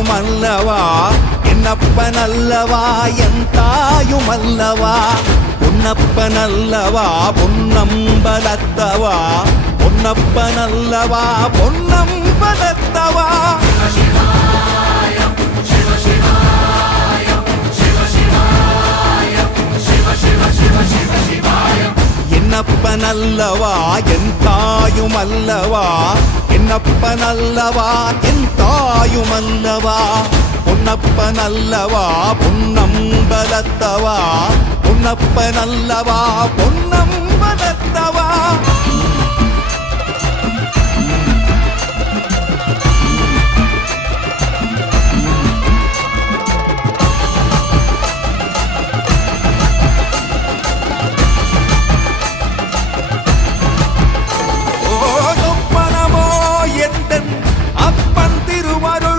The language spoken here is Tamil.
தாயுமல்லவா என்னப்பனல்லவா என் தாயுமல்லவா பொன்னப்பனல்லவா பொன்னம்பலத்தவா பொன்னப்பனல்லவா பொன்னம்பலத்தவா என்னப்பனல்லவா என் தாயுமல்லவா என்னப்பனல்லவா என் தாயுமல்லவா பொன்னப்பனல்லவா பொன்னம்பலத்தவா பொன்னப்பனல்லவா பொன்னம்